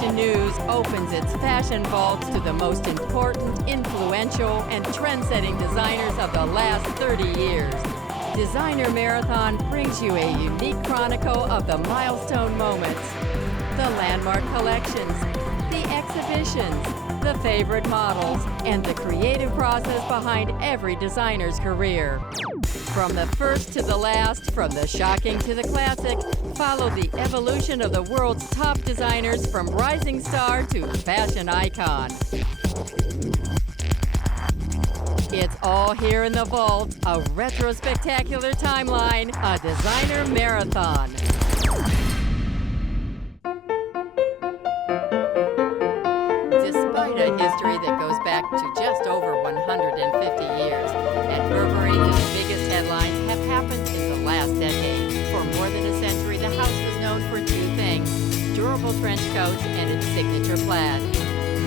Fashion News opens its fashion vaults to the most important, influential, and trend-setting designers of the last 30 years. Designer Marathon brings you a unique chronicle of the milestone moments, the landmark collections, the exhibitions, the favorite models, and the creative process behind every designer's career. From the first to the last, from the shocking to the classic, follow the evolution of the world's top designers from rising star to fashion icon. It's all here in the vault, a retro-spectacular timeline, a designer marathon. Despite a history that goes back to just over 150 years, at Burberry, the biggest headlines have happened in the last decade. For more than a century, the house was known for two things: durable trench coats and its signature plaid.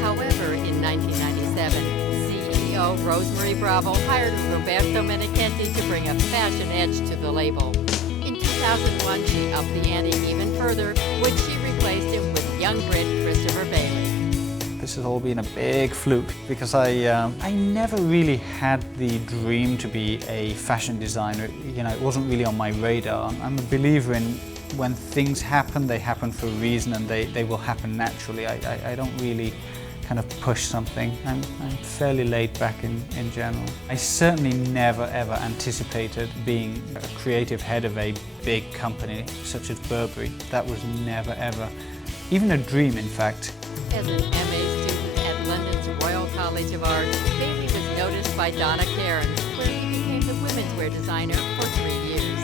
However, in 1997, C.E.O. Rosemary Bravo hired Roberto Menichetti to bring a fashion edge to the label. In 2001, she upped the ante even further when she replaced him with young Brit Christopher Bailey. This has all been a big fluke because I never really had the dream to be a fashion designer. You know, it wasn't really on my radar. I'm a believer in when things happen, they happen for a reason and they will happen naturally. I don't really kind of push something. I'm fairly laid back in general. I certainly never ever anticipated being a creative head of a big company such as Burberry. That was never ever, even a dream in fact. As an MA student at London's Royal College of Art, Bailey was noticed by Donna Karan, where he became the women's wear designer for 3 years.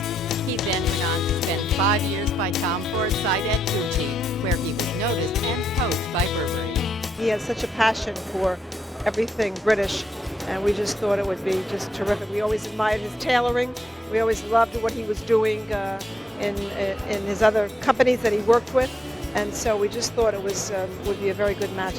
He then went on to spend 5 years by Tom Ford's side at Gucci, where he was noticed and coached by Burberry. He has such a passion for everything British, and we just thought it would be just terrific. We always admired his tailoring. We always loved what he was doing in his other companies that he worked with. And so we just thought it was would be a very good match.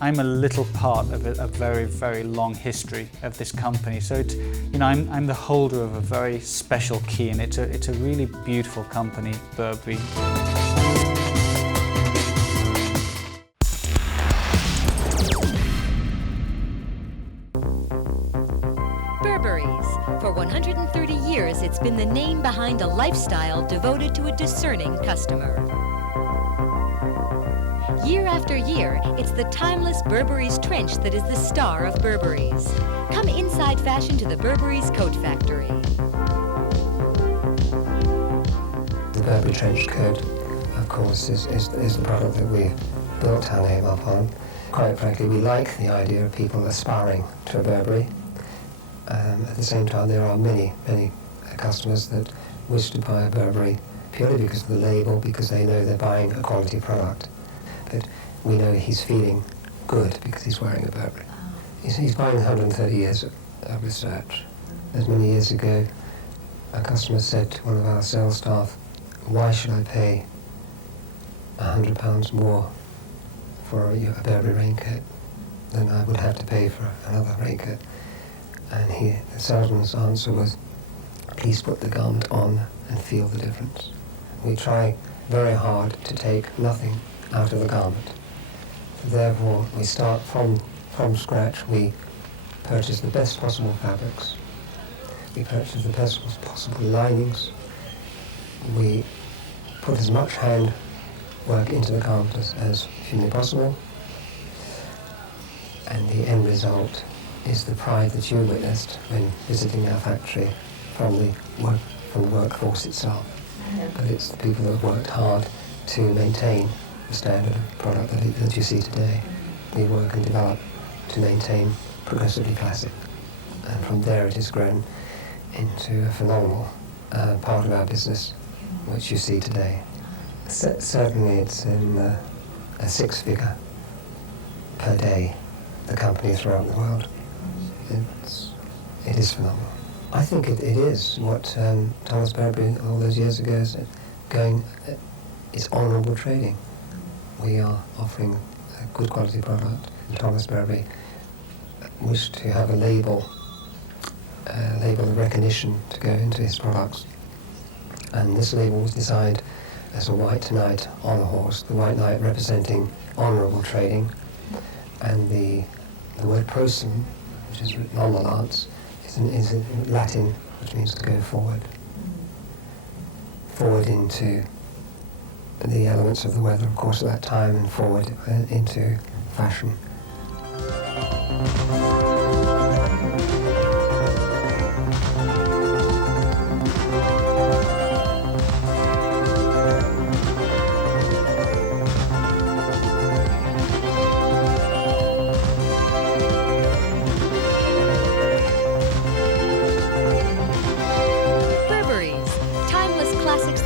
I'm a little part of a very, very long history of this company. So it's, you know, I'm the holder of a very special key, and it's a really beautiful company, Burberry. Burberry's. For 130 years, it's been the name behind a lifestyle devoted to a discerning customer. Year after year, it's the timeless Burberry's trench that is the star of Burberry's. Come inside fashion to the Burberry's Coat Factory. The Burberry trench coat, of course, is the product that we built our name upon. Quite frankly, we like the idea of people aspiring to a Burberry. At the same time, there are many customers that wish to buy a Burberry purely because of the label, because they know they're buying a quality product. But we know he's feeling good because he's wearing a Burberry. He's buying 130 years of research. As many years ago, a customer said to one of our sales staff, "Why should I pay £100 more for a Burberry raincoat than I would have to pay for another raincoat?" And the salesman's answer was, "Please put the garment on and feel the difference." We try very hard to take nothing out of the garment. Therefore, we start from scratch. We purchase the best possible fabrics. We purchase the best possible linings. We put as much hand work into the garment as humanly possible. And the end result is the pride that you witnessed when visiting our factory from the workforce itself. But it's the people that have worked hard to maintain the standard of product that you see today. We work and develop to maintain progressively classic. And from there it has grown into a phenomenal part of our business, which you see today. Certainly it's in a six-figure per day, the company throughout the world. It is phenomenal. I think it is what Thomas Burberry all those years ago said, it's honourable trading. We are offering a good quality product. Thomas Burberry wished to have a label of recognition to go into his products. And this label was designed as a white knight on a horse, the white knight representing honourable trading, and the word Prorsum, which is written on the lance, is in Latin, which means to go forward. Forward into the elements of the weather, of course, at that time, and forward into fashion.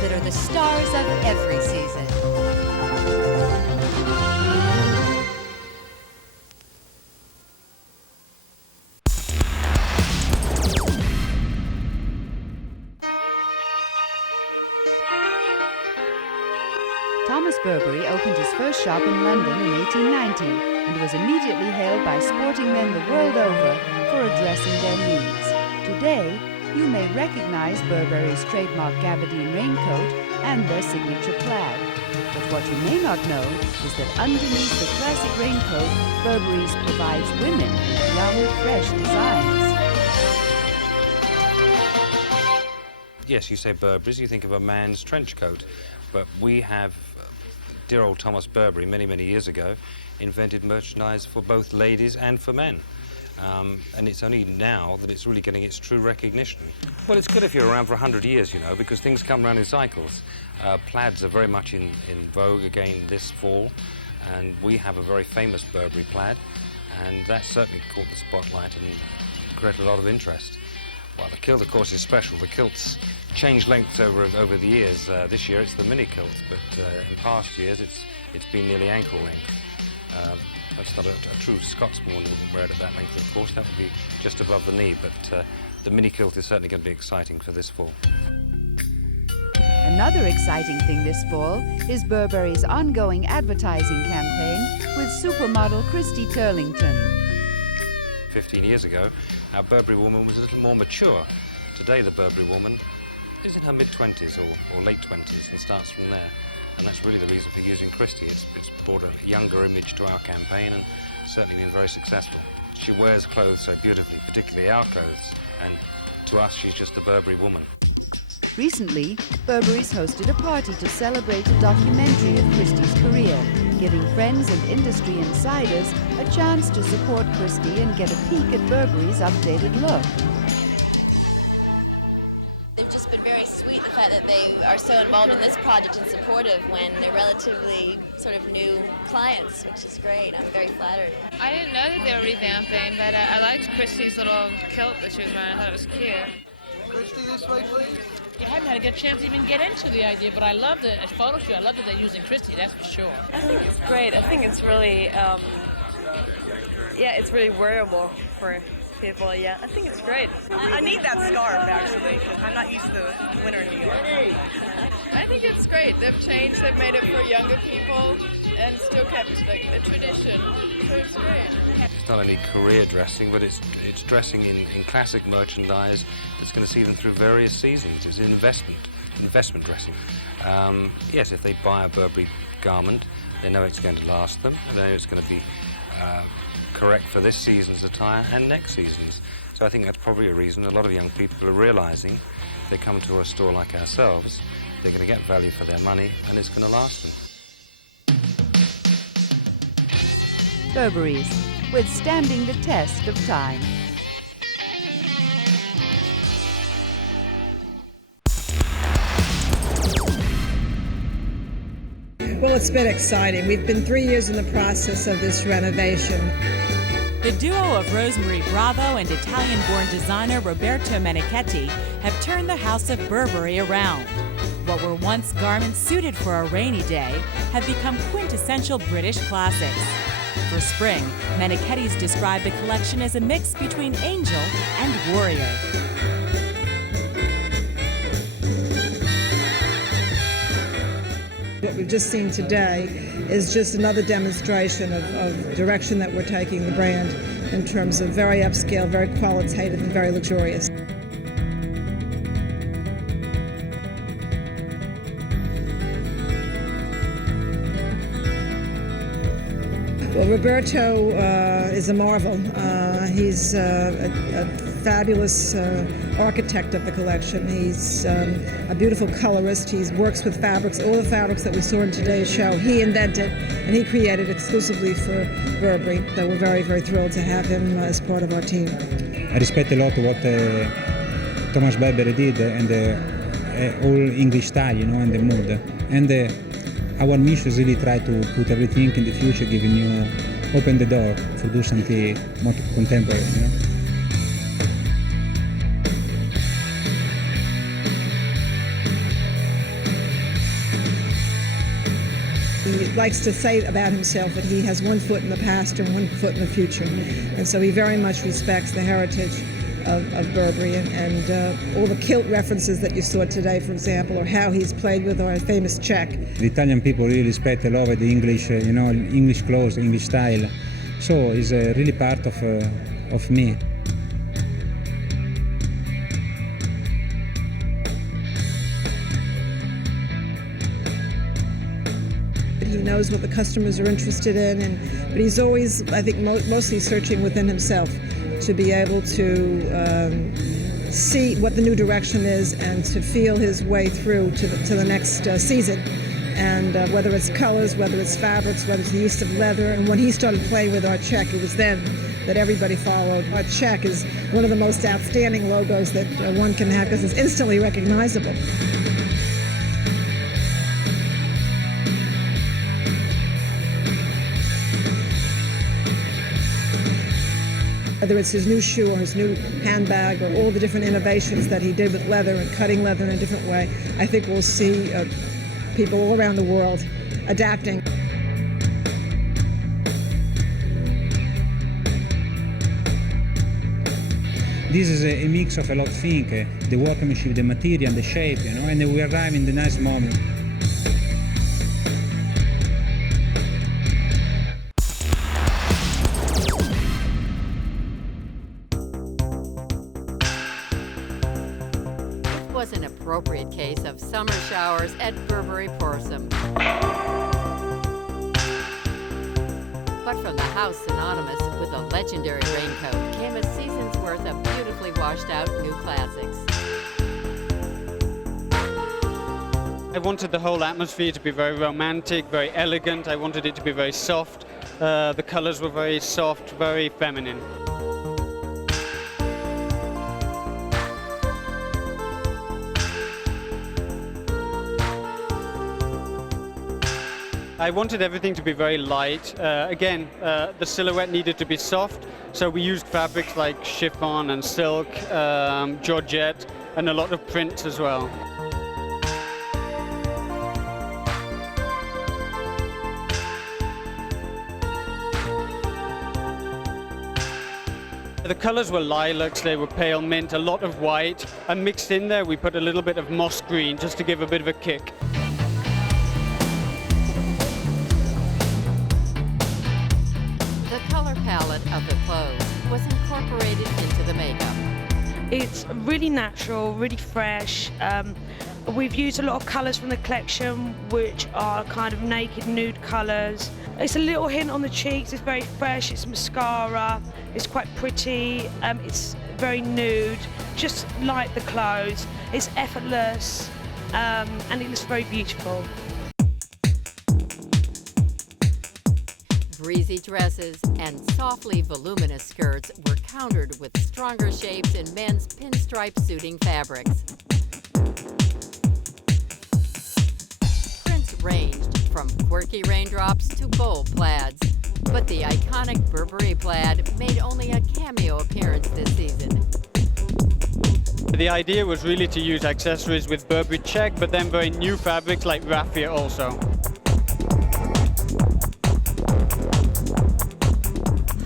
That are the stars of every season. Thomas Burberry opened his first shop in London in 1890 and was immediately hailed by sporting men the world over for addressing their needs. Today, you may recognize Burberry's trademark gabardine raincoat and their signature plaid. But what you may not know is that underneath the classic raincoat, Burberry's provides women with young, fresh designs. Yes, you say Burberry's, you think of a man's trench coat, but we have dear old Thomas Burberry, many, many years ago, invented merchandise for both ladies and for men. And it's only now that it's really getting its true recognition. Well, it's good if you're around for 100 years, you know, because things come around in cycles. Plaids are very much in vogue again this fall, and we have a very famous Burberry plaid, and that certainly caught the spotlight and created a lot of interest. Well, the kilt, of course, is special. The kilts change lengths over the years. This year it's the mini kilt, but in past years it's been nearly ankle length. That's not a true Scotsman wouldn't wear it at that length, of course. That would be just above the knee, but the mini kilt is certainly going to be exciting for this fall. Another exciting thing this fall is Burberry's ongoing advertising campaign with supermodel Christy Turlington. 15 years ago, our Burberry woman was a little more mature. Today, the Burberry woman is in her mid-20s or late 20s and starts from there. And that's really the reason for using Christy. It's brought a younger image to our campaign and certainly been very successful. She wears clothes so beautifully, particularly our clothes, and to us, she's just the Burberry woman. Recently, Burberry's hosted a party to celebrate a documentary of Christy's career, giving friends and industry insiders a chance to support Christy and get a peek at Burberry's updated look. They've just been very sweet, the fact that they are so involved in this project and supportive when they're relatively sort of new clients, which is great. I'm very flattered. I didn't know that they were revamping, but I liked Christy's little kilt that she was wearing. I thought it was cute. Christy, this way, please. You haven't had a good chance to even get into the idea, but I love the photo shoot. I love that they're using Christy, that's for sure. I think it's great. I think it's really, it's really wearable for people. Yeah, I think it's great. I need that scarf, actually. I'm not used to the winter in New York. I think it's great. They've changed. They've made it for younger people and still kept like a tradition. So it's great. It's not only career dressing, but it's dressing in classic merchandise that's going to see them through various seasons. It's investment dressing. Yes, if they buy a Burberry garment, they know it's going to last them, and they know it's going to be correct for this season's attire and next season's. So I think that's probably a reason a lot of young people are realising if they come to a store like ourselves, they're going to get value for their money and it's going to last them. Burberry's, withstanding the test of time. Well, it's been exciting. We've been 3 years in the process of this renovation. The duo of Rosemary Bravo and Italian-born designer Roberto Menichetti have turned the house of Burberry around. What were once garments suited for a rainy day have become quintessential British classics. For spring, Menichetti's described the collection as a mix between angel and warrior. What we've just seen today is just another demonstration of direction that we're taking the brand in terms of very upscale, very qualitative, and very luxurious. Roberto is a marvel. He's a fabulous architect of the collection. He's a beautiful colorist. He works with fabrics. All the fabrics that we saw in today's show, he invented and he created exclusively for Burberry. So we're very, very thrilled to have him as part of our team. I respect a lot what Thomas Burberry did and all English style, and the mood. And our mission is really try to put everything in the future, giving you open the door to do something more contemporary, He likes to say about himself that he has one foot in the past and one foot in the future. And so he very much respects the heritage of Burberry and all the kilt references that you saw today, for example, or how he's played with our famous check. The Italian people really respect a lot of the English, English clothes, English style. So it's really part of me. He knows what the customers are interested in, but he's always, I think, mostly searching within himself to be able to see what the new direction is and to feel his way through to the next season. And whether it's colors, whether it's fabrics, whether it's the use of leather. And when he started playing with our check, it was then that everybody followed. Our check is one of the most outstanding logos that one can have because it's instantly recognizable. Whether it's his new shoe or his new handbag or all the different innovations that he did with leather and cutting leather in a different way, I think we'll see people all around the world adapting. This is a mix of a lot of things, the workmanship, the material, the shape, and we arrive in the nice moment. Was an appropriate case of summer showers at Burberry Prorsum. But from the house synonymous with a legendary raincoat came a season's worth of beautifully washed out new classics. I wanted the whole atmosphere to be very romantic, very elegant. I wanted it to be very soft. The colors were very soft, very feminine. I wanted everything to be very light. Again, the silhouette needed to be soft, so we used fabrics like chiffon and silk, georgette, and a lot of prints as well. The colors were lilacs, they were pale mint, a lot of white, and mixed in there we put a little bit of moss green just to give a bit of a kick. Palette of the clothes was incorporated into the makeup. It's really natural, really fresh. We've used a lot of colours from the collection, which are kind of naked, nude colours. It's a little hint on the cheeks. It's very fresh. It's mascara. It's quite pretty. It's very nude, just like the clothes. It's effortless, and it looks very beautiful. Breezy dresses and softly voluminous skirts were countered with stronger shapes in men's pinstripe suiting fabrics. Prints ranged from quirky raindrops to bold plaids, but the iconic Burberry plaid made only a cameo appearance this season. The idea was really to use accessories with Burberry check, but then very new fabrics like raffia also.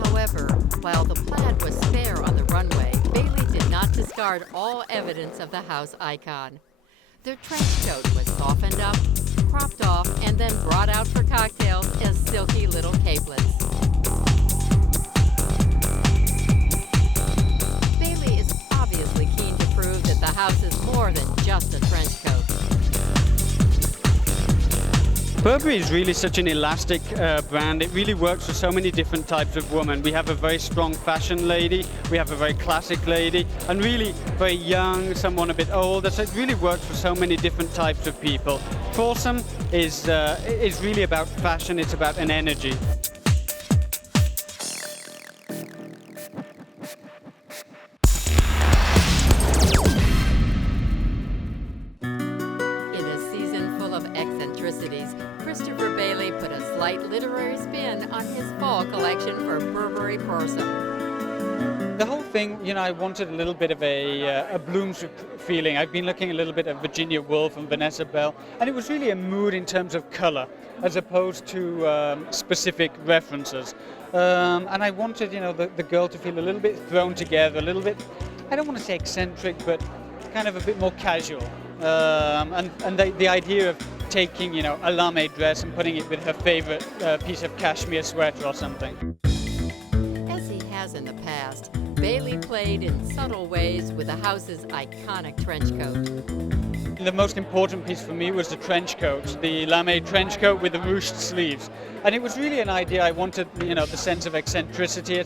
However, while the plaid was spare on the runway, Bailey did not discard all evidence of the house icon. Their trench coat was softened up, cropped off, and then brought out for cocktails as silky little capelets. Bailey is obviously keen to prove that the house is more than just a trench coat. Burberry is really such an elastic brand. It really works for so many different types of women. We have a very strong fashion lady, we have a very classic lady, and really very young, someone a bit older. So it really works for so many different types of people. Prorsum is really about fashion. It's about an energy. Christopher Bailey put a slight literary spin on his fall collection for Burberry Prorsum. The whole thing, you know, I wanted a little bit of a Bloomsbury feeling. I've been looking a little bit at Virginia Woolf and Vanessa Bell, and it was really a mood in terms of color as opposed to specific references. And I wanted, you know, the girl to feel a little bit thrown together, a little bit, I don't want to say eccentric, but kind of a bit more casual. And the idea of taking, you know, a lame dress and putting it with her favorite piece of cashmere sweater or something. As he has in the past, Bailey played in subtle ways with the house's iconic trench coat. The most important piece for me was the trench coat, the lame trench coat with the ruched sleeves. And it was really an idea. I wanted, you know, the sense of eccentricity,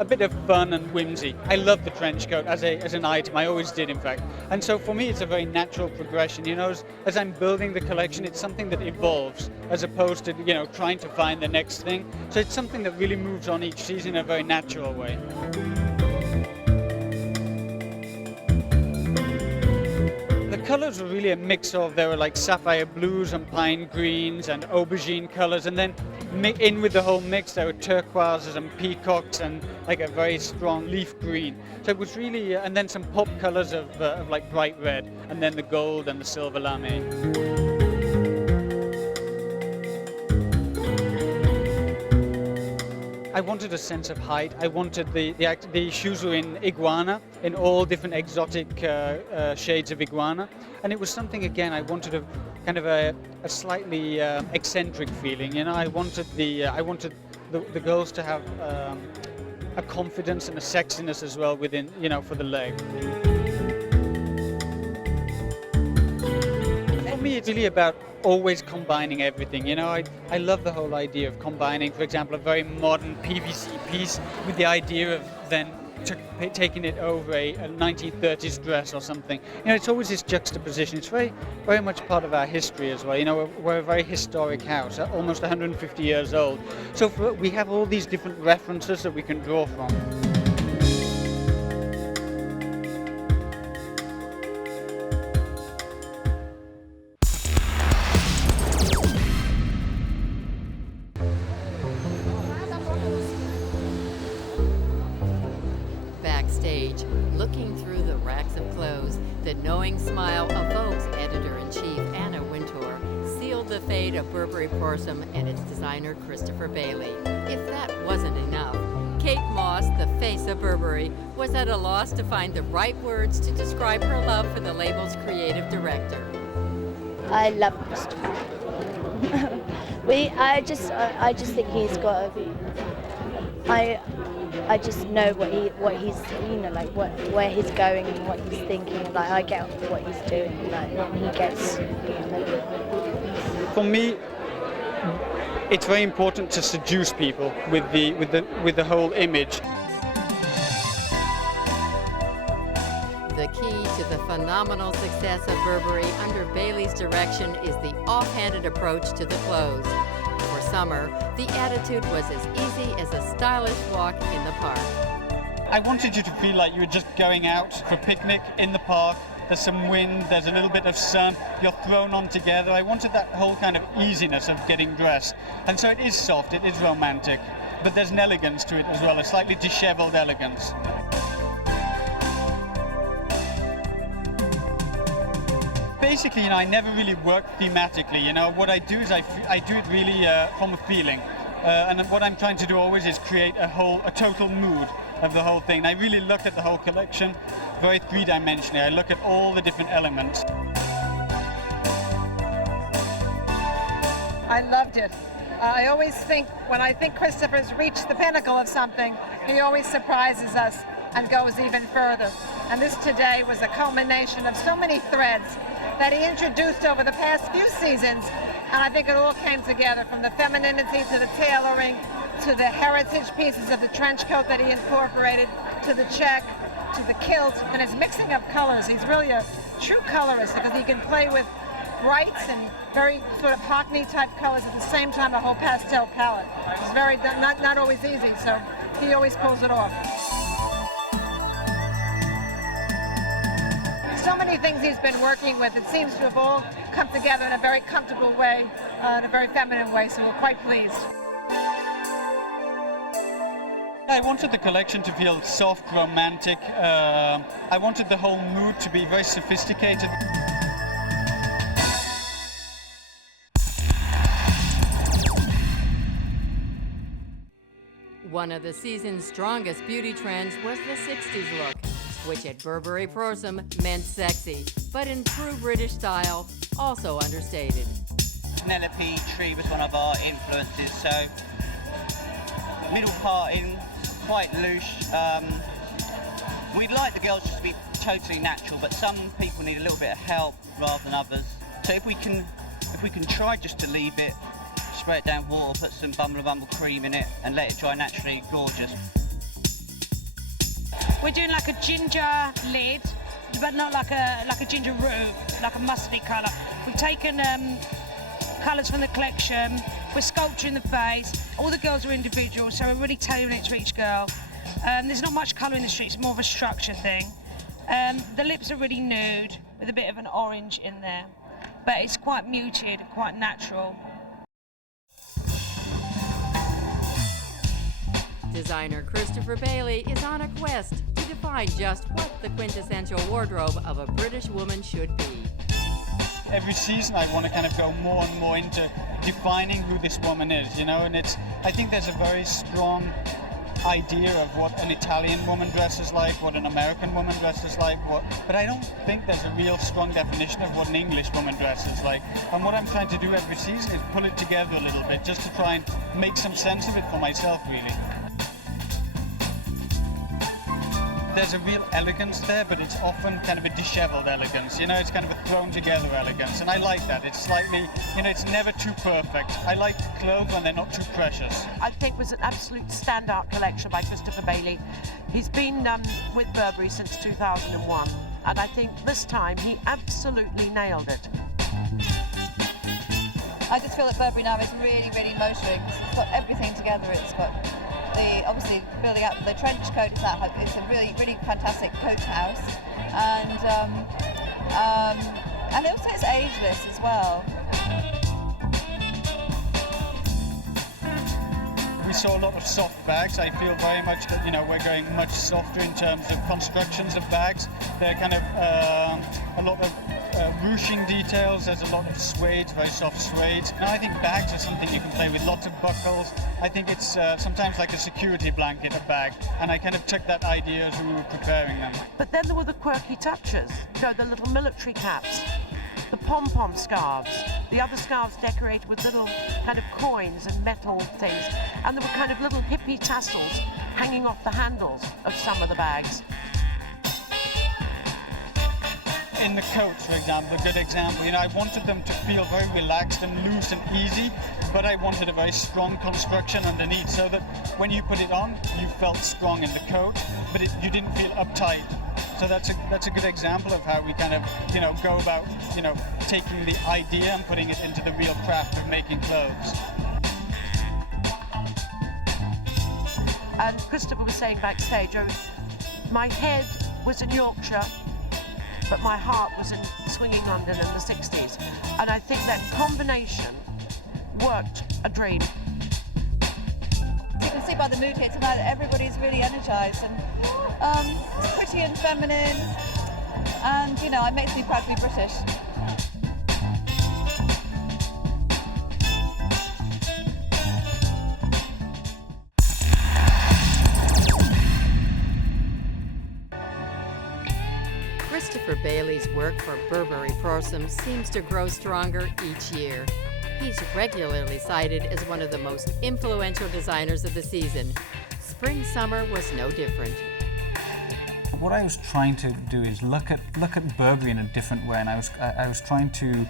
a bit of fun and whimsy. I love the trench coat as an item. I always did, in fact. And so for me, it's a very natural progression. You know, as I'm building the collection, it's something that evolves as opposed to, you know, trying to find the next thing. So it's something that really moves on each season in a very natural way. The colors were really a mix of, there were like sapphire blues and pine greens and aubergine colors, and then in with the whole mix there were turquoises and peacocks and like a very strong leaf green. So it was really, and then some pop colors of like bright red, and then the gold and the silver lame. I wanted a sense of height. I wanted the shoes were in iguana, in all different exotic shades of iguana, and it was something, again, I wanted a kind of a slightly eccentric feeling. You know, I wanted the girls to have a confidence and a sexiness as well within, you know, for the leg. For me, it's really about always combining everything. You know, I love the whole idea of combining, for example, a very modern PVC piece with the idea of then taking it over a 1930s dress or something. You know, it's always this juxtaposition. It's very, very much part of our history as well. You know, we're a very historic house, almost 150 years old. So we have all these different references that we can draw from. Backstage, looking through the racks of clothes, the knowing smile of Vogue's editor-in-chief, Anna Wintour, sealed the fate of Burberry Prorsum and its designer, Christopher Bailey. If that wasn't enough, Kate Moss, the face of Burberry, was at a loss to find the right words to describe her love for the label's creative director. I love Christopher. I just think he's got I just know what he's you know, like where he's going and what he's thinking. Like I get what he's doing, like, and he gets. For me, it's very important to seduce people with the whole image. The key to the phenomenal success of Burberry under Bailey's direction is the off-handed approach to the clothes. For summer, the attitude was as easy as a stylish walk in the park. I wanted you to feel like you were just going out for a picnic in the park. There's some wind, there's a little bit of sun, you're thrown on together. I wanted that whole kind of easiness of getting dressed. And so it is soft, it is romantic, but there's an elegance to it as well, a slightly disheveled elegance. Basically, you know, I never really work thematically. You know, what I do is I do it really from a feeling. And what I'm trying to do always is create a total mood of the whole thing. I really look at the whole collection very three-dimensionally. I look at all the different elements. I loved it. I always think, when I think Christopher's reached the pinnacle of something, he always surprises us and goes even further. And this today was a culmination of so many threads that he introduced over the past few seasons And I think it all came together, from the femininity to the tailoring, to the heritage pieces of the trench coat that he incorporated, to the check, to the kilt, and his mixing of colors. He's really a true colorist because he can play with brights and very sort of Hockney type colors at the same time, a whole pastel palette. It's very, not always easy, so he always pulls it off. So many things he's been working with, it seems to have all come together in a very comfortable way, in a very feminine way, so we're quite pleased. I wanted the collection to feel soft, romantic. I wanted the whole mood to be very sophisticated. One of the season's strongest beauty trends was the 60s look, which at Burberry Prorsum meant sexy, but in true British style, also understated. Penelope Tree was one of our influences, so middle parting, quite loose. We'd like the girls just to be totally natural, but some people need a little bit of help rather than others. So if we can try just to leave it, spray it down water, put some Bumble cream in it, and let it dry naturally, gorgeous. We're doing like a ginger lid, but not like a ginger root, like a mustardy colour. We've taken colours from the collection. We're sculpturing the face. All the girls are individual, so we're really tailoring it to each girl. There's not much colour in the streets, more of a structure thing. The lips are really nude with a bit of an orange in there, but it's quite muted and quite natural. Designer Christopher Bailey is on a quest to define just what the quintessential wardrobe of a British woman should be. Every season I want to kind of go more and more into defining who this woman is, you know, and I think there's a very strong idea of what an Italian woman dresses like, what an American woman dresses like, but I don't think there's a real strong definition of what an English woman dresses like. And what I'm trying to do every season is pull it together a little bit, just to try and make some sense of it for myself, really. There's a real elegance there, but it's often kind of a disheveled elegance, you know, it's kind of a thrown together elegance, and I like that. It's slightly, you know, it's never too perfect. I like clothes when they're not too precious. I think it was an absolute standout collection by Christopher Bailey. He's been with Burberry since 2001, and I think this time he absolutely nailed it. I just feel that Burberry now is really, really motoring. It's got everything together. It's got obviously building up the trench coat. It's a really, really fantastic coat house, and also it's ageless as well. We saw a lot of soft bags. I feel very much that, you know, we're going much softer in terms of constructions of bags. They're kind of a lot of ruching details. There's a lot of suede, very soft suede. Now I think bags are something you can play with, lots of buckles. I think it's sometimes like a security blanket, a bag, and I kind of took that idea as we were preparing them. But then there were the quirky touches, you know, the little military caps, the pom-pom scarves, the other scarves decorated with little kind of coins and metal things, and there were kind of little hippie tassels hanging off the handles of some of the bags. In the coats, for example, a good example, you know, I wanted them to feel very relaxed and loose and easy, but I wanted a very strong construction underneath, so that when you put it on, you felt strong in the coat, but you didn't feel uptight. So that's a good example of how we kind of, you know, go about, you know, taking the idea and putting it into the real craft of making clothes. And Christopher was saying backstage, my head was in Yorkshire, but my heart was in swinging London in the 60s. And I think that combination worked a dream. You can see by the mood here tonight that everybody's really energised, and it's pretty and feminine, and, you know, it makes me proud to be British. Christopher Bailey's work for Burberry Prorsum seems to grow stronger each year. He's regularly cited as one of the most influential designers of the season. Spring-summer was no different. What I was trying to do is look at Burberry in a different way, and I was trying to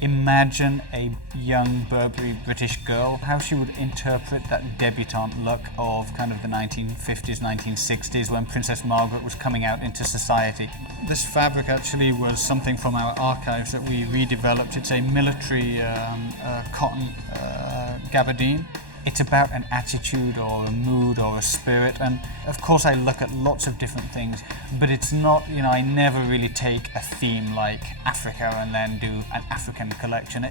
imagine a young Burberry British girl, how she would interpret that debutante look of kind of the 1950s, 1960s when Princess Margaret was coming out into society. This fabric actually was something from our archives that we redeveloped. It's a military cotton gabardine. It's about an attitude or a mood or a spirit, and of course I look at lots of different things, but it's not, you know, I never really take a theme like Africa and then do an African collection.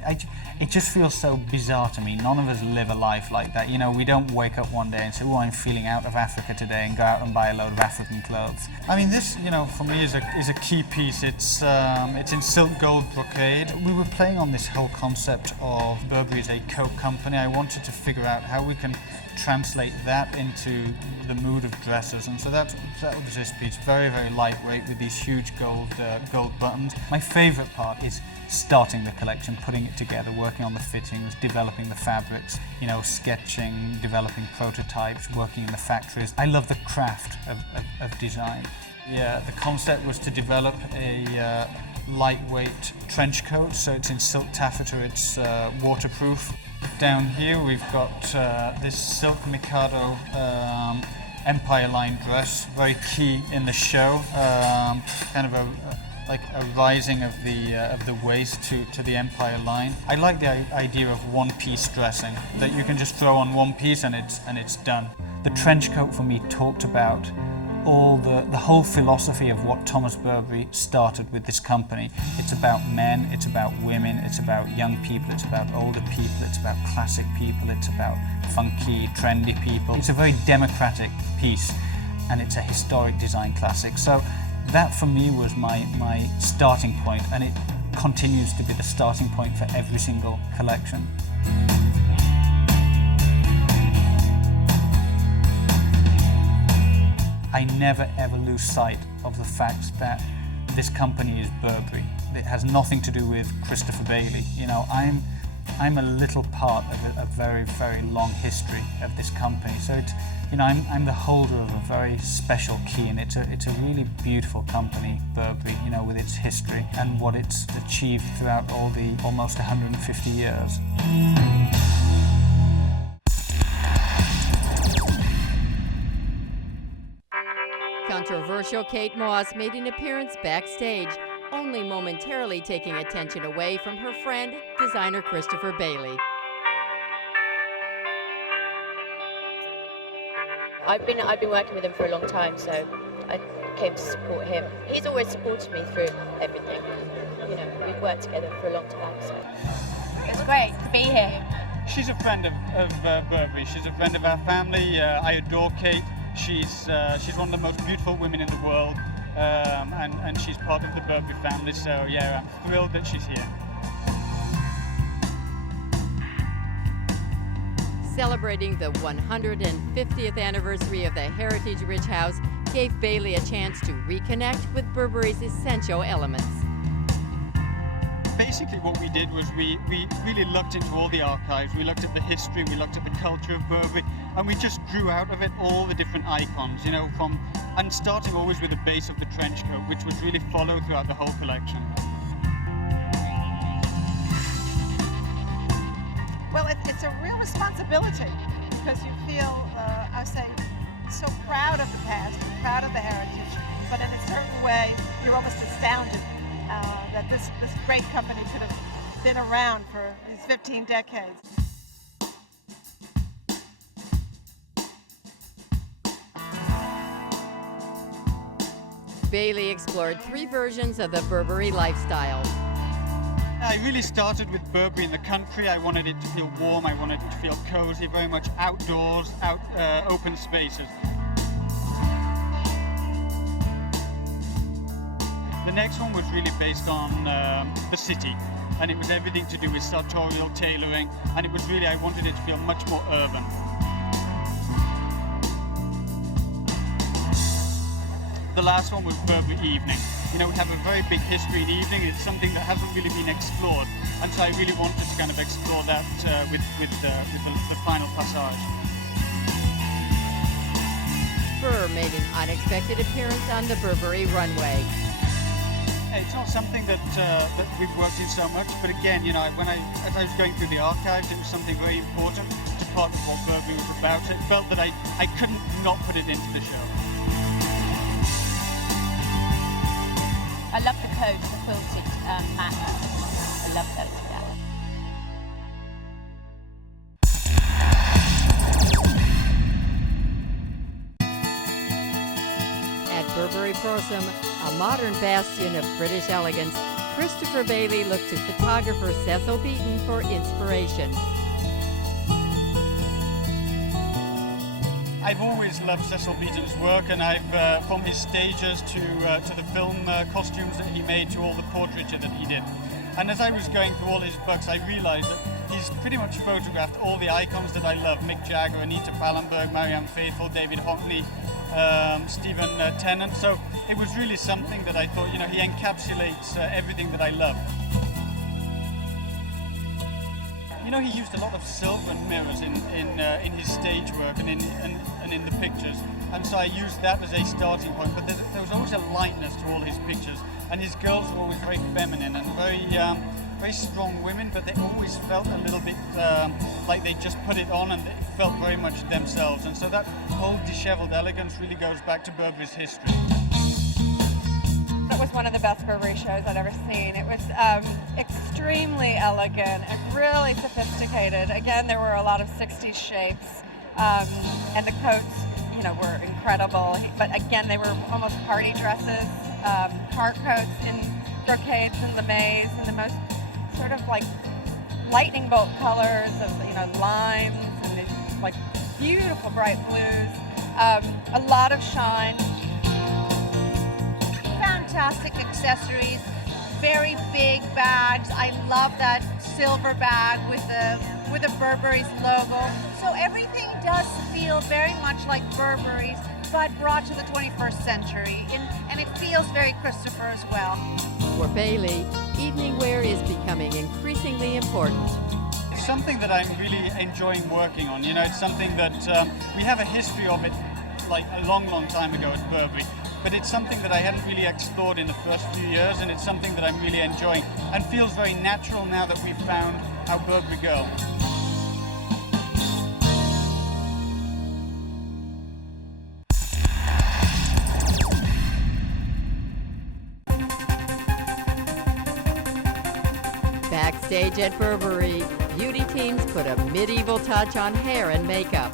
It just feels so bizarre to me. None of us live a life like that. You know, we don't wake up one day and say, oh, I'm feeling out of Africa today, and go out and buy a load of African clothes. I mean, this, you know, for me is a key piece. It's in silk gold brocade. We were playing on this whole concept of Burberry as a coat company. I wanted to figure out how we can translate that into the mood of dresses, and so that was this piece. Very, very lightweight with these huge gold buttons. My favourite part is starting the collection, putting it together, working on the fittings, developing the fabrics, you know, sketching, developing prototypes, working in the factories. I love the craft of design. Yeah, the concept was to develop a lightweight trench coat, so it's in silk taffeta, it's waterproof. Down here we've got this silk Mikado Empire line dress, very key in the show, kind of like a rising of the waist to the Empire line. I like the idea of one-piece dressing, that you can just throw on one piece and it's done. The trench coat for me talked about all the whole philosophy of what Thomas Burberry started with this company. It's about men, it's about women, it's about young people, it's about older people, it's about classic people, it's about funky, trendy people. It's a very democratic piece, and it's a historic design classic. So that for me was my starting point, and it continues to be the starting point for every single collection. I never ever lose sight of the fact that this company is Burberry. It has nothing to do with Christopher Bailey. You know, I'm a little part of a very, very long history of this company. So it's, you know, I'm the holder of a very special key, and it's a really beautiful company, Burberry, you know, with its history and what it's achieved throughout all the almost 150 years. Controversial Kate Moss made an appearance backstage, only momentarily taking attention away from her friend, designer Christopher Bailey. I've been working with him for a long time, so I came to support him. He's always supported me through everything. You know, we've worked together for a long time, so it's great to be here. She's a friend of Burberry. She's a friend of our family. I adore Kate. She's one of the most beautiful women in the world, and she's part of the Burberry family, so yeah, I'm thrilled that she's here. Celebrating the 150th anniversary of the heritage-rich house gave Bailey a chance to reconnect with Burberry's essential elements. Basically what we did was we really looked into all the archives, we looked at the history, we looked at the culture of Burberry, and we just drew out of it all the different icons, you know, and starting always with the base of the trench coat, which was really followed throughout the whole collection. Well, it's a real responsibility, because you feel, I say, so proud of the past, proud of the heritage, but in a certain way, you're almost astounded that this great company could have been around for these 15 decades. Bailey explored 3 versions of the Burberry lifestyle. I really started with Burberry in the country. I wanted it to feel warm, I wanted it to feel cozy, very much outdoors, open spaces. The next one was really based on the city, and it was everything to do with sartorial tailoring, and it was really, I wanted it to feel much more urban. The last one was Burberry Evening. You know, we have a very big history in evening. It's something that hasn't really been explored, and so I really wanted to kind of explore that with the final passage. Fur made an unexpected appearance on the Burberry runway. it's not something that we've worked in so much, but again, you know, as I was going through the archives, it was something very important to part of what Burberry was about. It felt that I couldn't not put it into the show. I love the coat, the quilted mats. I love those, yeah. Burberry Prorsum, a modern bastion of British elegance, Christopher Bailey looked to photographer Cecil Beaton for inspiration. I've always loved Cecil Beaton's work, and I've from his stages to the film costumes that he made to all the portraiture that he did. And as I was going through all his books, I realized that he's pretty much photographed all the icons that I love: Mick Jagger, Anita Pallenberg, Marianne Faithfull, David Hockney, Stephen Tennant. So it was really something that I thought, you know, he encapsulates everything that I love. You know, he used a lot of silver and mirrors in his stage work and in the pictures, and so I used that as a starting point. But there was always a lightness to all his pictures, and his girls were always very feminine and very strong women, but they always felt a little bit like they just put it on and they felt very much themselves. And so that whole disheveled elegance really goes back to Burberry's history. That was one of the best Burberry shows I'd ever seen. It was extremely elegant and really sophisticated. Again, there were a lot of 60s shapes, and the coats, you know, were incredible. But again, they were almost party dresses, heart coats in brocades and lamaze, and the most sort of like lightning bolt colors of, you know, limes and these like beautiful bright blues. A lot of shine. Fantastic accessories, very big bags. I love that silver bag with the Burberry's logo. So everything does feel very much like Burberry's, but brought to the 21st century, and it feels very Christopher as well. For Bailey, evening wear is becoming increasingly important. It's something that I'm really enjoying working on. You know, it's something that we have a history of it, like a long, long time ago at Burberry. But it's something that I hadn't really explored in the first few years, and it's something that I'm really enjoying and feels very natural now that we've found our Burberry girl. Backstage at Burberry, beauty teams put a medieval touch on hair and makeup.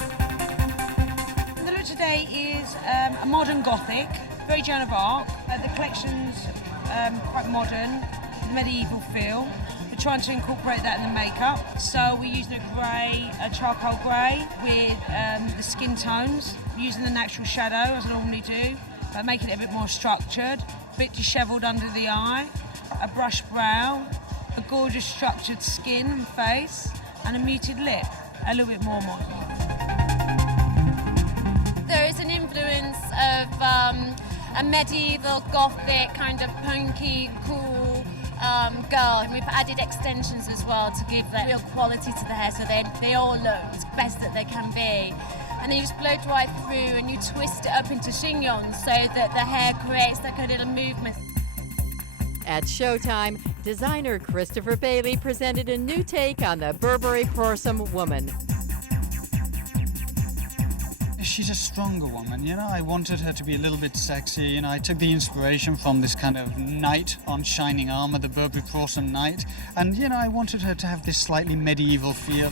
The look today is a modern gothic, very Joan of Arc. The collection's quite modern, the medieval feel. We're trying to incorporate that in the makeup. So we're using a grey, a charcoal grey with the skin tones. We're using the natural shadow as I normally do, but making it a bit more structured, a bit dishevelled under the eye, a brush brow, a gorgeous structured skin and face, and a muted lip, a little bit more modern. There is an influence of a medieval gothic kind of punky, cool girl, and we've added extensions as well to give that real quality to the hair, so they all look as best that they can be. And then you just blow dry through and you twist it up into chignons so that the hair creates like a little movement. At Showtime, designer Christopher Bailey presented a new take on the Burberry Prorsum woman. She's a stronger woman, you know. I wanted her to be a little bit sexy, you know. I took the inspiration from this kind of knight on shining armor, the Burberry Prorsum knight, and, you know, I wanted her to have this slightly medieval feel.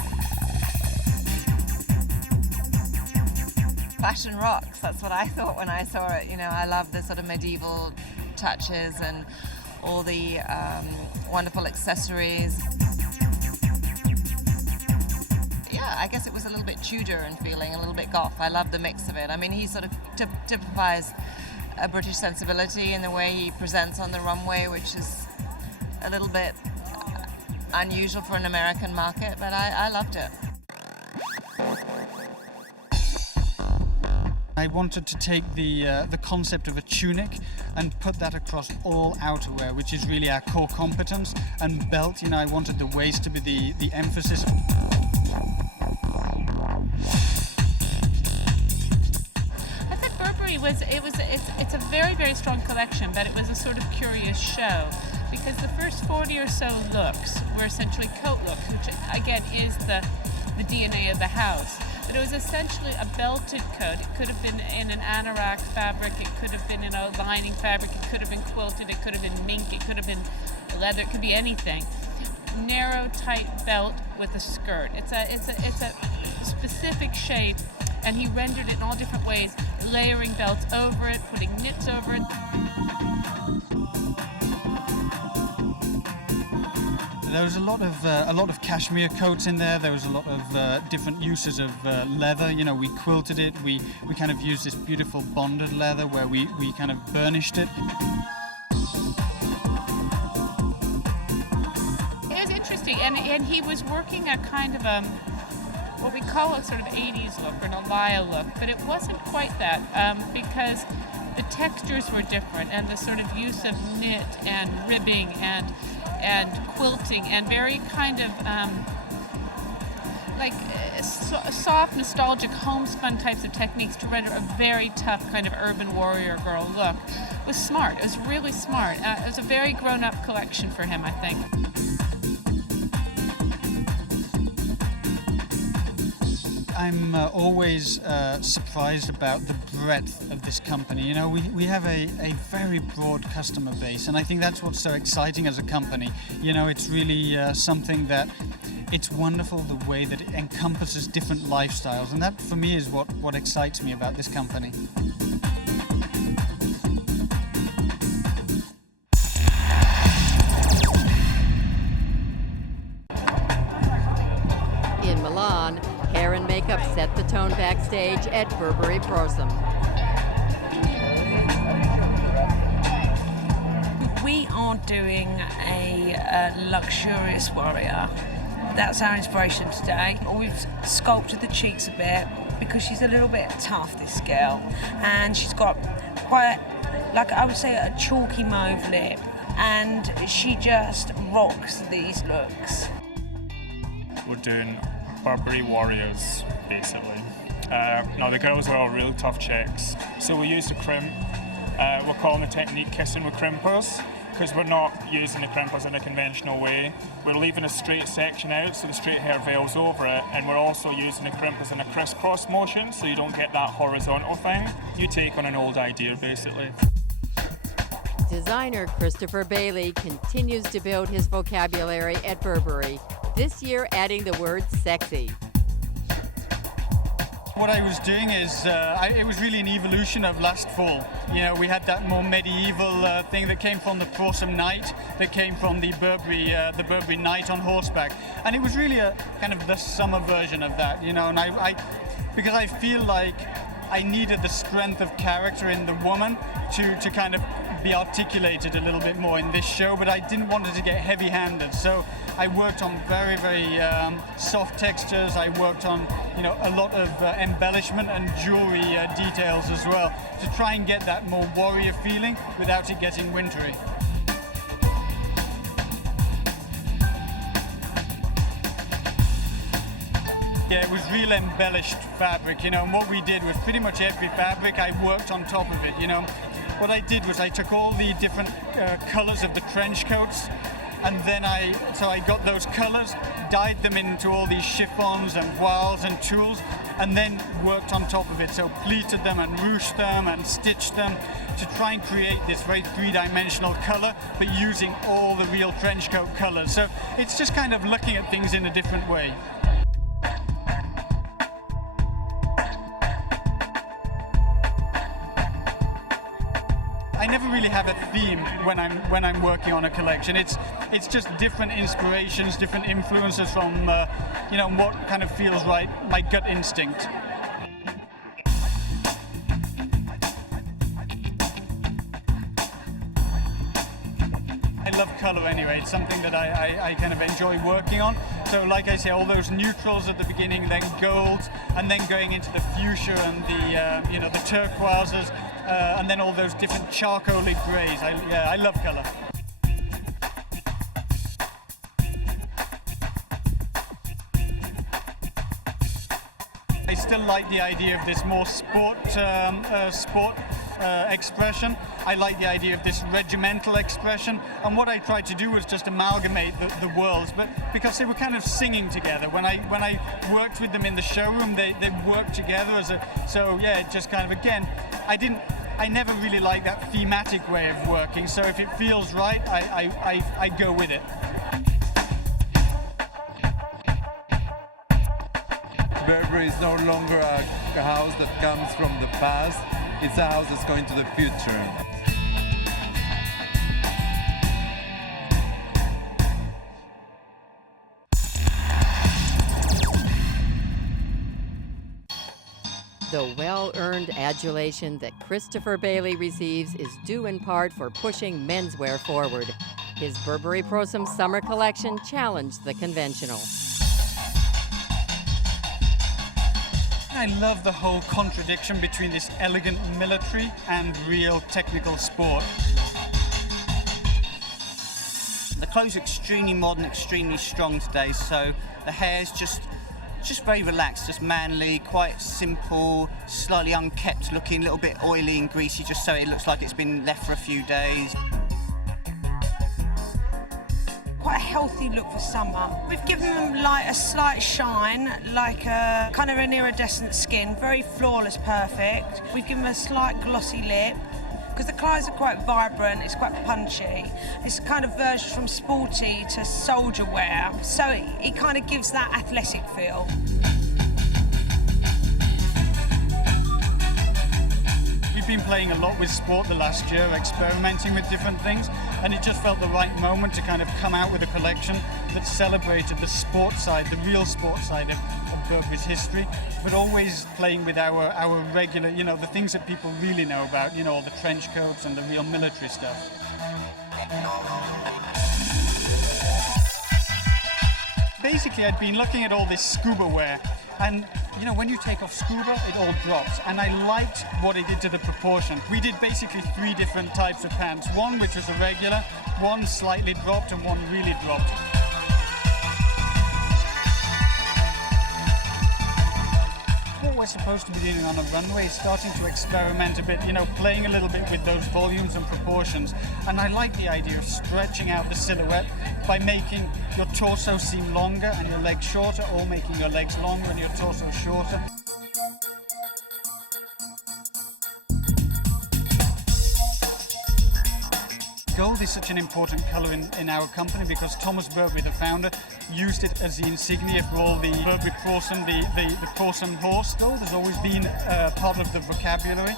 Fashion rocks, that's what I thought when I saw it. You know, I love the sort of medieval touches and all the wonderful accessories. Yeah, I guess it was a little bit Tudor and feeling, a little bit goth. I love the mix of it. I mean, he sort of typifies a British sensibility in the way he presents on the runway, which is a little bit unusual for an American market, but I loved it. I wanted to take the concept of a tunic and put that across all outerwear, which is really our core competence, and belt. You know, I wanted the waist to be the emphasis. I think Burberry It's a very, very strong collection, but it was a sort of curious show because the first 40 or so looks were essentially coat looks, which again is the DNA of the house. But it was essentially a belted coat. It could have been in an anorak fabric, it could have been in a lining fabric, it could have been quilted, it could have been mink, it could have been leather, it could be anything. Narrow, tight belt with a skirt. It's a specific shape, and he rendered it in all different ways, layering belts over it, putting knits over it. There was a lot of cashmere coats in there. There was a lot of different uses of leather. You know, we quilted it. We kind of used this beautiful bonded leather where we kind of burnished it. It was interesting, and he was working a kind of a what we call a sort of 80s look or an Elia look, but it wasn't quite that because the textures were different and the sort of use of knit and ribbing and quilting and very kind of soft, nostalgic, homespun types of techniques to render a very tough kind of urban warrior girl look was smart. It was really smart. It was a very grown-up collection for him, I think. I'm always surprised about the breadth of this company. You know, we have a very broad customer base, and I think that's what's so exciting as a company. You know, it's really something that it's wonderful the way that it encompasses different lifestyles, and that for me is what excites me about this company. In Milan, hair and makeup set the tone backstage at Burberry Prorsum. We are doing a luxurious warrior. That's our inspiration today. We've sculpted the cheeks a bit because she's a little bit tough, this girl, and she's got quite, like I would say, a chalky mauve lip, and she just rocks these looks. We're doing Burberry Warriors, basically. Now the girls are all real tough checks. So we use the crimp. We're calling the technique kissing with crimpers because we're not using the crimpers in a conventional way. We're leaving a straight section out so the straight hair veils over it, and we're also using the crimpers in a crisscross motion so you don't get that horizontal thing. You take on an old idea, basically. Designer Christopher Bailey continues to build his vocabulary at Burberry, this year adding the word sexy. What I was doing is, it was really an evolution of last fall. You know, we had that more medieval thing that came from the Prorsum Knight, that came from the Burberry Knight on horseback. And it was really a kind of the summer version of that, you know, and because I feel like I needed the strength of character in the woman to kind of be articulated a little bit more in this show, but I didn't want it to get heavy-handed. So I worked on very, very soft textures. I worked on, you know, a lot of embellishment and jewelry details as well to try and get that more warrior feeling without it getting wintry. Yeah, it was real embellished fabric, you know, and what we did was pretty much every fabric I worked on top of it, you know. What I did was I took all the different colours of the trench coats, and then I got those colours, dyed them into all these chiffons and voiles and tulles, and then worked on top of it. So pleated them and ruched them and stitched them to try and create this very three-dimensional colour, but using all the real trench coat colours. So it's just kind of looking at things in a different way. I never really have a theme when I'm working on a collection. It's just different inspirations, different influences from you know, what kind of feels right, my gut instinct. I love colour anyway. It's something that I kind of enjoy working on. So like I say, all those neutrals at the beginning, then golds, and then going into the fuchsia and the you know, the turquoises. And then all those different charcoaly greys. I love colour. I still like the idea of this more sport expression. I like the idea of this regimental expression, and what I tried to do was just amalgamate the worlds, but because they were kind of singing together. When I worked with them in the showroom, they worked together so yeah, it just kind of, again, I never really liked that thematic way of working, so if it feels right, I go with it. Burberry is no longer a house that comes from the past, it's a house that's going to the future. The well-earned adulation that Christopher Bailey receives is due in part for pushing menswear forward. His Burberry Prorsum summer collection challenged the conventional. I love the whole contradiction between this elegant military and real technical sport. The clothes are extremely modern, extremely strong today, so the hair's just very relaxed, just manly, quite simple, slightly unkept looking, a little bit oily and greasy, just so it looks like it's been left for a few days. Quite a healthy look for summer. We've given them like a slight shine, like a kind of an iridescent skin, very flawless, perfect. We've given them a slight glossy lip, because the clothes are quite vibrant, it's quite punchy. It's kind of verged from sporty to soldier wear, so it kind of gives that athletic feel. We've been playing a lot with sport the last year, experimenting with different things, and it just felt the right moment to kind of come out with a collection that celebrated the sport side, the real sport side of Burberry's history, but always playing with our regular, you know, the things that people really know about, you know, all the trench coats and the real military stuff. Basically, I'd been looking at all this scuba wear, and you know, when you take off scuba, it all drops, and I liked what it did to the proportion. We did basically 3 different types of pants, one which was a regular, one slightly dropped, and one really dropped. What we're supposed to be doing on a runway is starting to experiment a bit, you know, playing a little bit with those volumes and proportions. And I like the idea of stretching out the silhouette by making your torso seem longer and your legs shorter, or making your legs longer and your torso shorter. Gold is such an important colour in our company because Thomas Burberry, the founder, used it as the insignia for all the Burberry Prorsum, the Prorsum horse. Gold has always been part of the vocabulary.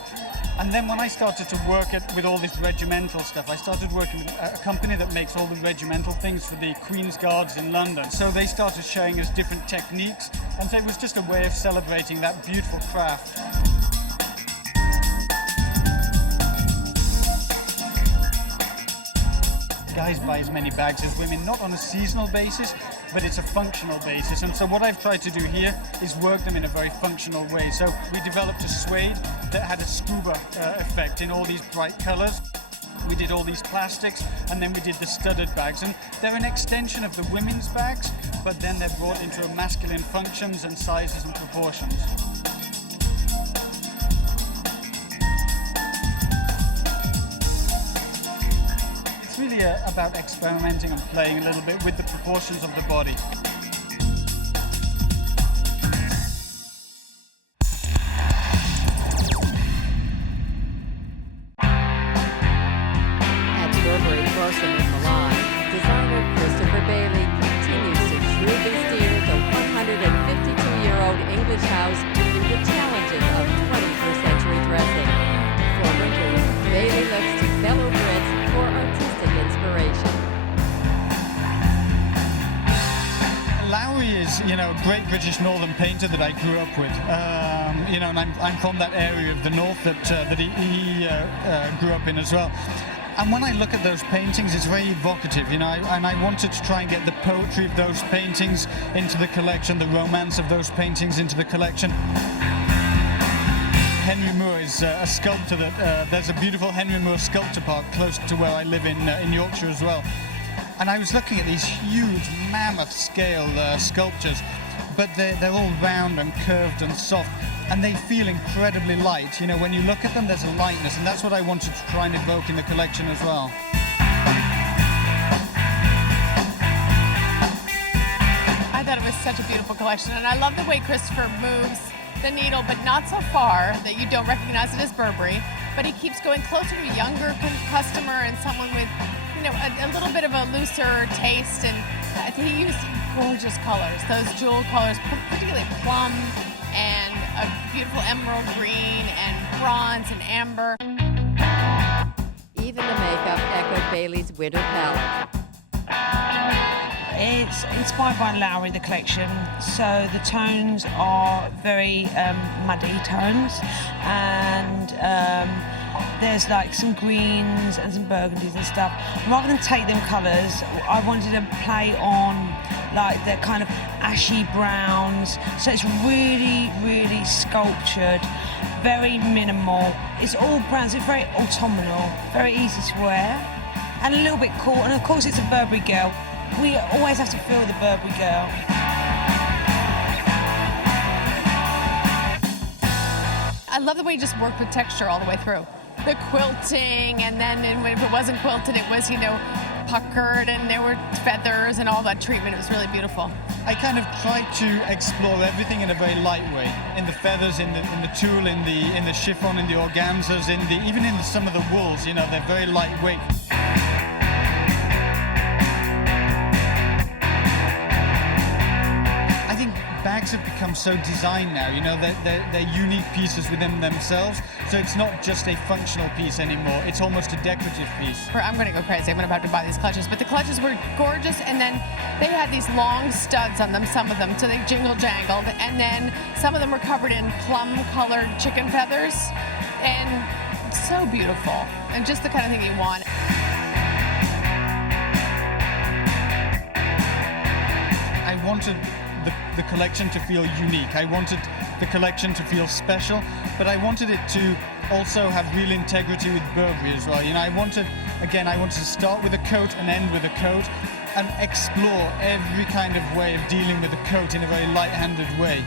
And then when I started to work with all this regimental stuff, I started working with a company that makes all the regimental things for the Queen's Guards in London. So they started showing us different techniques, and so it was just a way of celebrating that beautiful craft. Guys buy as many bags as women, not on a seasonal basis, but it's a functional basis. And so what I've tried to do here is work them in a very functional way. So we developed a suede that had a scuba effect in all these bright colors. We did all these plastics, and then we did the studded bags. And they're an extension of the women's bags, but then they're brought into masculine functions and sizes and proportions. It's really about experimenting and playing a little bit with the proportions of the body. At Burberry Prorsum in Milan, designer Christopher Bailey continues to shrewdly steer the 152-year-old English house through the challenges of 21st century dressing. For winters, Bailey looks to fellow Brits for artistic inspiration. Lowry is, you know, a great British northern painter that I grew up with. You know, and I'm from that area of the north that he grew up in as well. And when I look at those paintings, it's very evocative, you know, and I wanted to try and get the poetry of those paintings into the collection, the romance of those paintings into the collection. Henry Moore is a sculptor that, there's a beautiful Henry Moore sculpture park close to where I live in Yorkshire as well. And I was looking at these huge mammoth scale sculptures but they're all round and curved and soft, and they feel incredibly light. You know, when you look at them, there's a lightness, and that's what I wanted to try and evoke in the collection as well. I thought it was such a beautiful collection, and I love the way Christopher moves the needle, but not so far that you don't recognize it as Burberry. But he keeps going closer to a younger customer and someone with, you know, a little bit of a looser taste. And I think he used gorgeous colors, those jewel colors, particularly plum and a beautiful emerald green and bronze and amber. Even the makeup echoed Bailey's winter palette. It's inspired by Lowry, the collection, so the tones are very muddy tones, and there's like some greens and some burgundies and stuff. Rather than take them colours, I wanted to play on like the kind of ashy browns, so it's really, really sculptured, very minimal. It's all browns, it's very autumnal, very easy to wear, and a little bit cool, and of course it's a Burberry girl. We always have to feel the Burberry girl. I love the way he just worked with texture all the way through. The quilting, and then if it wasn't quilted, it was, you know, puckered, and there were feathers and all that treatment. It was really beautiful. I kind of tried to explore everything in a very light way. In the feathers, in the tulle, in the chiffon, in the organzas, even in some of the wools. You know, they're very lightweight. Bags have become so designed now, you know, they're unique pieces within themselves, so it's not just a functional piece anymore, it's almost a decorative piece. I'm going to go crazy, I'm going to have to buy these clutches, but the clutches were gorgeous, and then they had these long studs on them, some of them, so they jingle-jangled, and then some of them were covered in plum-colored chicken feathers, and so beautiful, and just the kind of thing you want. I wanted the collection to feel unique. I wanted the collection to feel special, but I wanted it to also have real integrity with Burberry as well. You know, I wanted to start with a coat and end with a coat, and explore every kind of way of dealing with a coat in a very light-handed way.